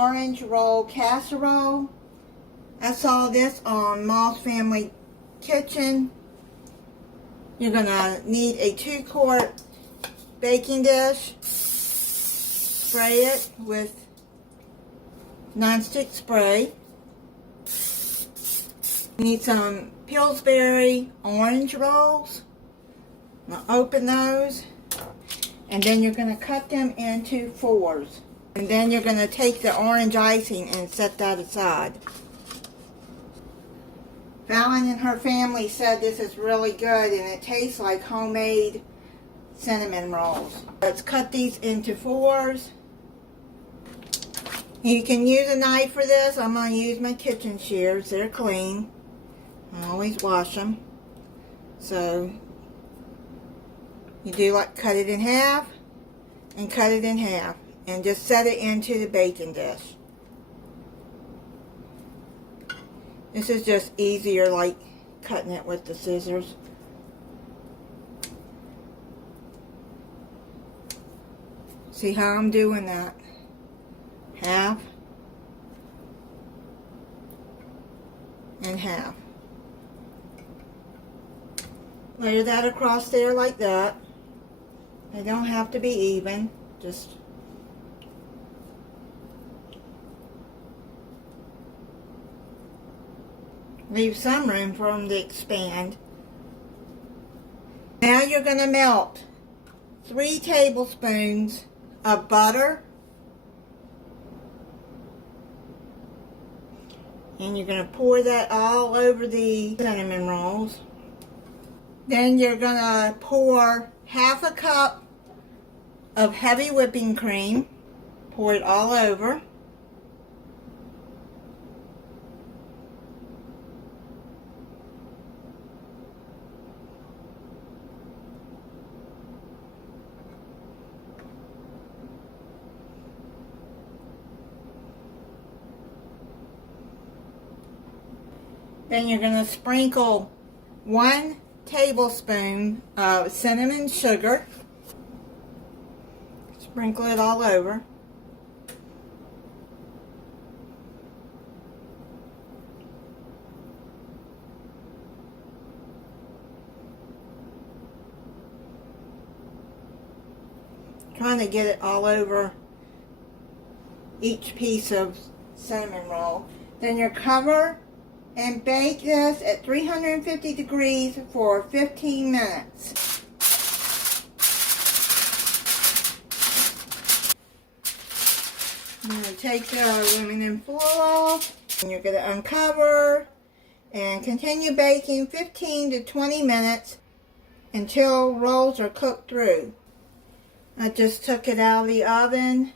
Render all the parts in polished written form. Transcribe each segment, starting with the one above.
orange roll casserole. I saw this on Moss Family Kitchen. You're going to need a 2-quart baking dish. Spray it with nonstick spray. You need some Pillsbury orange rolls. Now open those, and then you're going to cut them into 4s. And then you're going to take the orange icing and set that aside. Fallon and her family said this is really good and it tastes like homemade cinnamon rolls. Let's cut these into 4s. You can use a knife for this. I'm going to use my kitchen shears. They're clean. I always wash them. So you do like cut it in half and cut it in half and just set it into the baking dish. This is just easier like cutting it with the scissors. See how I'm doing that? Half and half. Layer that across there like that. They don't have to be even, just leave some room for them to expand. Now you're going to melt 3 tablespoons of butter. And you're going to pour that all over the cinnamon rolls. Then you're going to pour half a cup of heavy whipping cream. Pour it all over. Then you're going to sprinkle 1 tablespoon of cinnamon sugar. Sprinkle it all over. Trying to get it all over each piece of cinnamon roll. Then you cover and bake this at 350 degrees for 15 minutes. I'm going to take the aluminum foil off, and you're going to uncover and continue baking 15 to 20 minutes until rolls are cooked through. I just took it out of the oven.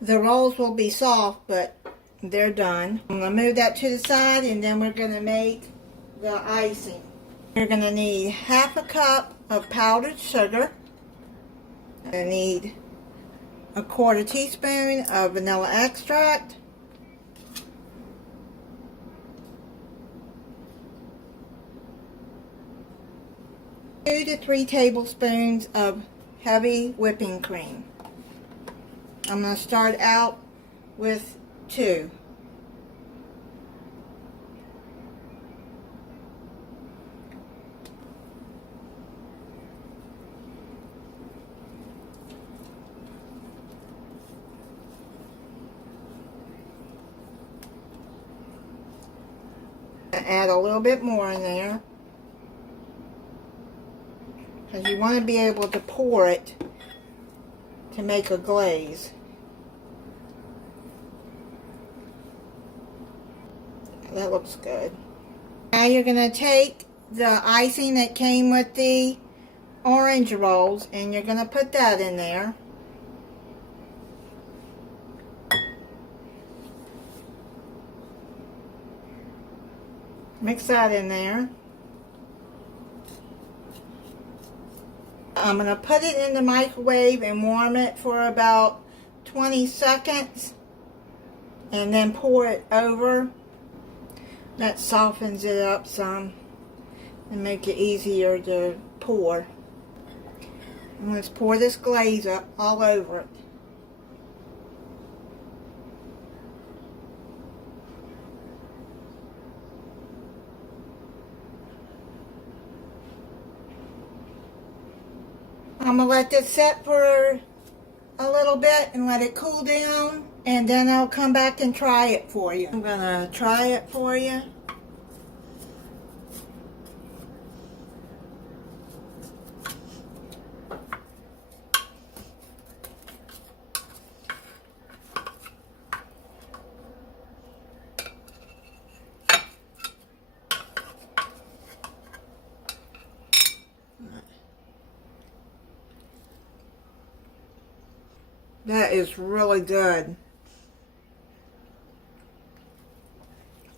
The rolls will be soft, but they're done. I'm going to move that to the side, and then we're going to make the icing. You're going to need half a cup of powdered sugar. I need a 1/4 teaspoon of vanilla extract. Two to 3 tablespoons of heavy whipping cream. I'm going to start out with 2. Add a little bit more in there, because you want to be able to pour it to make a glaze. That looks good. Now you're going to take the icing that came with the orange rolls, and you're going to put that in there. Mix that in there. I'm going to put it in the microwave and warm it for about 20 seconds, and then pour it over. That softens it up some and make it easier to pour. And let's pour this glaze up all over it. I'm going to let this set for a little bit and let it cool down, and then I'll come back and try it for you. I'm going to try it for you. That is really good.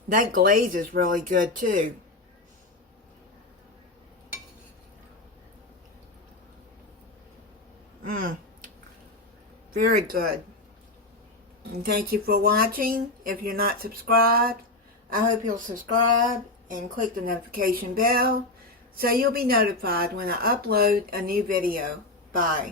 That glaze is really good too. Very good. And thank you for watching. If you're not subscribed, I hope you'll subscribe and click the notification bell so you'll be notified when I upload a new video. Bye.